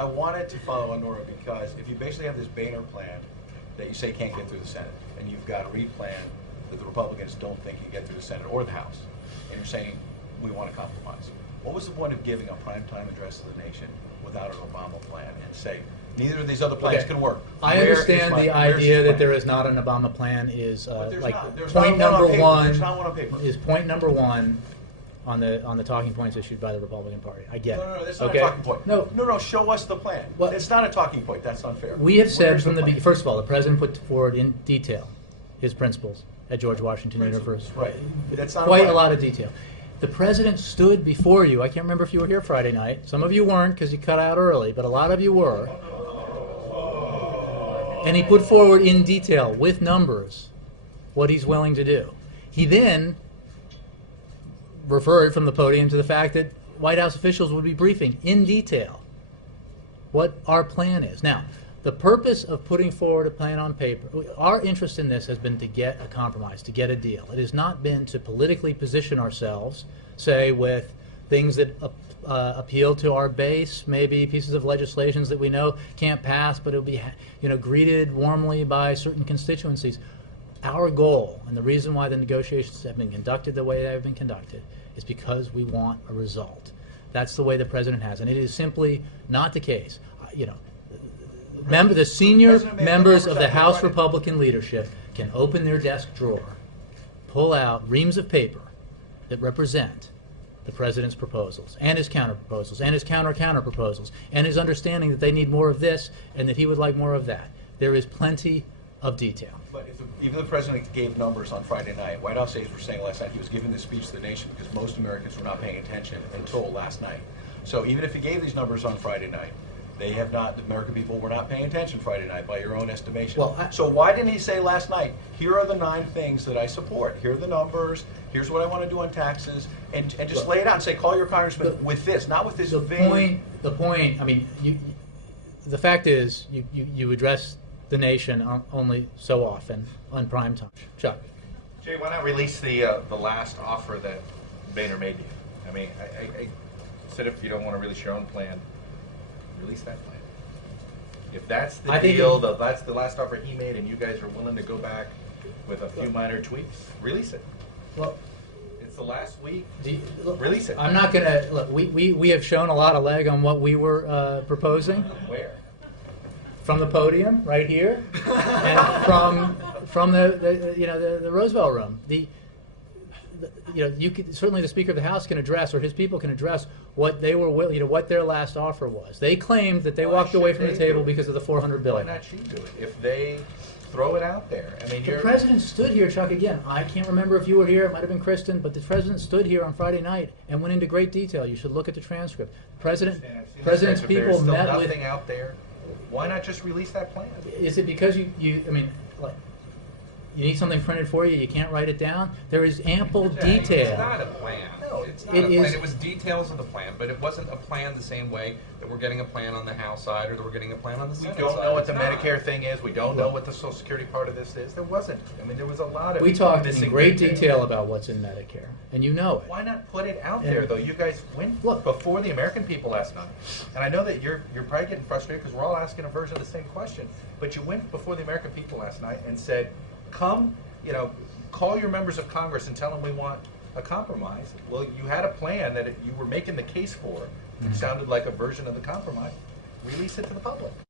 I wanted to follow on Nora because if you basically have this Boehner plan that you say can't get through the Senate, and you've got a Reid plan that the Republicans don't think can get through the Senate or the House, and you're saying we want to compromise, what was the point of giving a primetime address to the nation without an Obama plan and say, neither of these other plans can work? I understand the idea that there is not an Obama plan is like point number one is point number one on the talking points issued by the Republican Party. I get it. No, that's not a talking point. No, show us the plan. Well, it's not a talking point. That's unfair. We have said from the beginning, first of all, the President put forward in detail his principles at George Washington University. Right. That's not quite a lot of detail. The President stood before you. I can't remember if you were here Friday night. Some of you weren't because you cut out early, but a lot of you were. And he put forward in detail, with numbers, what he's willing to do. He then referred from the podium to the fact that White House officials would be briefing in detail what our plan is. Now, the purpose of putting forward a plan on paper, our interest in this has been to get a compromise, to get a deal. It has not been to politically position ourselves, say, with things that appeal to our base, maybe pieces of legislations that we know can't pass, but it'll be greeted warmly by certain constituencies. Our goal, and the reason why the negotiations have been conducted the way they have been conducted, is because we want a result. That's the way the President has, and it is simply not the case. The senior members of the House Republican leadership can open their desk drawer, pull out reams of paper that represent the President's proposals and his counter proposals and his counter proposals and his understanding that they need more of this and that he would like more of that. There is plenty of detail. But even the President gave numbers on Friday night. White House aides were saying last night he was giving this speech to the nation because most Americans were not paying attention until last night. So even if he gave these numbers on Friday night, they have not. The American people were not paying attention Friday night by your own estimation. So why didn't he say last night, here are the 9 things that I support. Here are the numbers. Here's what I want to do on taxes. And just lay it out and say, call your congressman with this, not with this vague. The point, I mean, the fact is, you address the nation only so often on prime time. Chuck. Jay, why not release the last offer that Boehner made you? I mean, I said if you don't want to release your own plan, release that plan. If that's the deal, that's the last offer he made, and you guys are willing to go back with a few minor tweaks, release it. Well, it's the last week. Release it. I'm not going to look. We have shown a lot of leg on what we were proposing. Where? From the podium, right here, and from the Roosevelt Room. You could, certainly the Speaker of the House can address, or his people can address what they were what their last offer was. They claimed that they walked away from the table because of the $400 billion. Why not you do it? If they throw it out there, I mean, the President stood here, Chuck. Again, I can't remember if you were here. It might have been Kristen, but the President stood here on Friday night and went into great detail. You should look at the transcript. President's people met with. Nothing out there. Why not just release that plan? Is it because you need something printed for you, you can't write it down? There is ample detail. It's not a plan. No, it's not a plan. It was details of the plan, but it wasn't a plan the same way that we're getting a plan on the House side or that we're getting a plan on the Senate side. We don't know what the Medicare thing is. We don't know what the Social Security part of this is. There wasn't. I mean, there was a lot of. We talked in great detail about what's in Medicare, and you know it. Why not put it out there, though? You guys went before the American people last night, and I know that you're probably getting frustrated because we're all asking a version of the same question. But you went before the American people last night and said, "Come, call your members of Congress and tell them we want a compromise." Well, you had a plan that you were making the case for, which sounded like a version of the compromise. Release it to the public.